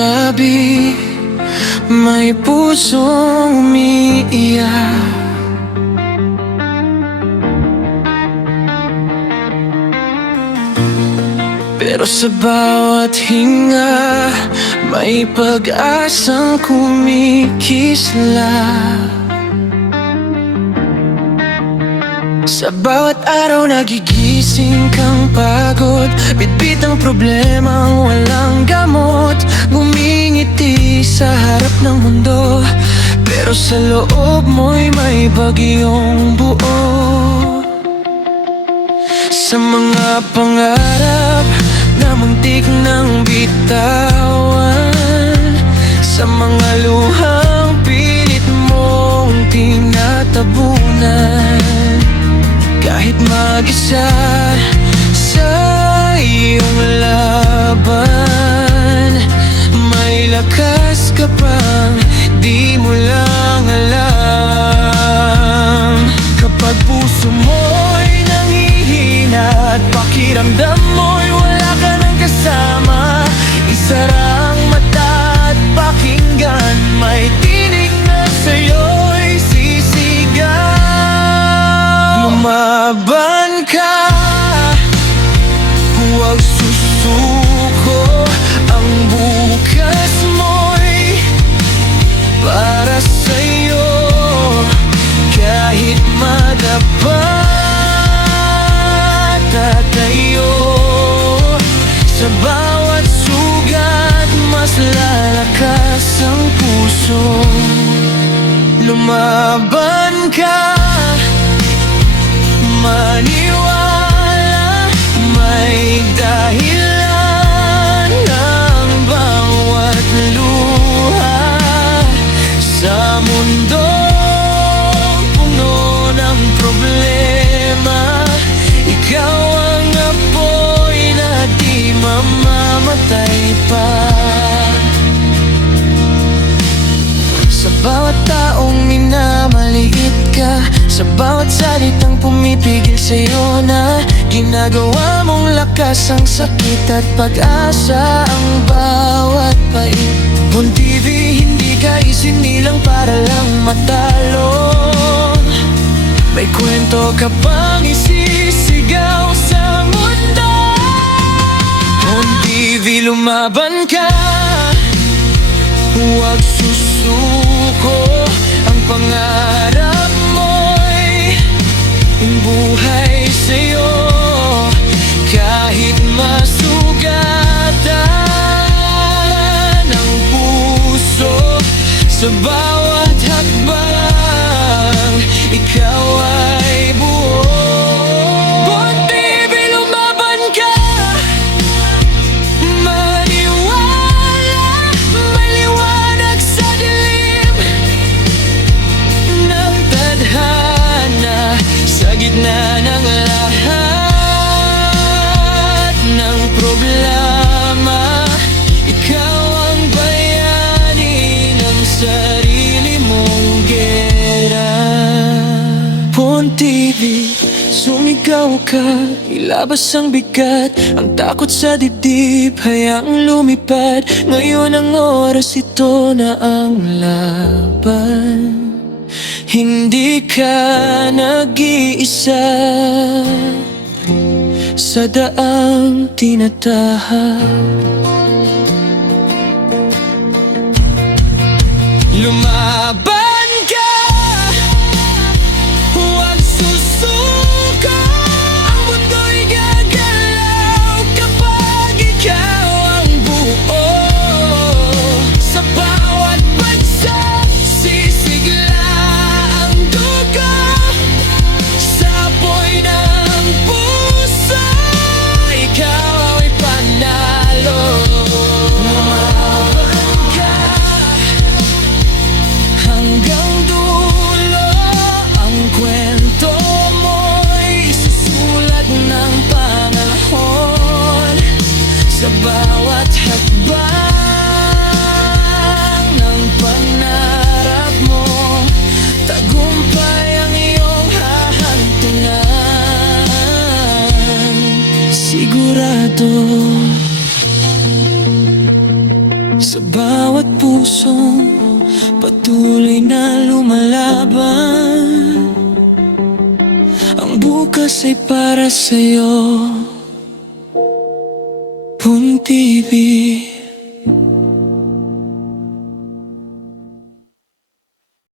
gabi may pusong umiiyak. Pero sa bawat hinga may pag-asang kumikislap. Sa bawat araw nagigising kang pagod, bitbit ang problemang walang gamot. Ngumingiti sa harap ng mundo, pero sa loob mo'y may bagyong buo. Sa mga pangarap na muntik nang bitawan, sa mga luhang pilit mong tinatabunan, kahit mag-isa sa iyong laban, may lakas ka pang di mo lang alam. Kapag puso mo'y nangihina at pakiramdam mo'y wala ka nang kasama, isara ang mata at pakinggan, may tinig na sa'yo'y sisigaw. Lumaban ka, huwag susuko, ang bukas mo'y para sa'yo. Kahit madapa tatayo, sa bawat sugat mas lalakas ang puso. Lumaban ka, maniwala, may dahilan ang bawat luha. Sa mundong puno ng problema, ikaw ang apoy na di mamamatay pa. Sa bawat taong minamaliit ka, sa bawat salitang pumipigil sa'yo na ginagawa mong lakas ang sakit at pag-asa ang bawat pait. Buon TV, hindi ka isinilang para lang matalo, may kwento ka pang isisigaw sa mundo. Buon TV, lumaban ka, huwag susuko, ang pangarap mo'y buhay sa'yo. Kahit masugatan ang puso, sa bawat hakbang ikaw ay buo. Buon TV, lumaban ka, maniwala, may liwanag sa dilim ng tadhana. Sa gitna ng lahat ng problema, ikaw ang bayani ng sarili mong gera. Buon TV, sumigaw ka, ilabas ang bigat, ang takot sa dibdib, hayaang lumipad. Ngayon ang oras, ito na ang laban. Hindi ka nag-iisa sa daang tinatahak. Lumaban ka, huwag susuko, ang mundo'y gagalaw kapag ikaw ang buo. Sa bawat bagsak, sisigla ang dugo, sa apoy ng puso, ikaw ay panalo. Lumaban ka hanggang dulo, ang kwento mo'y isusulat ng panahon. Sa bawat hakbang ng pangarap mo, tagumpay ang iyong hahantungan. Sigurado, sa Sa bawat pusong patuloy na lumalaban, ang bukas ay para sa'yo, Puntibig.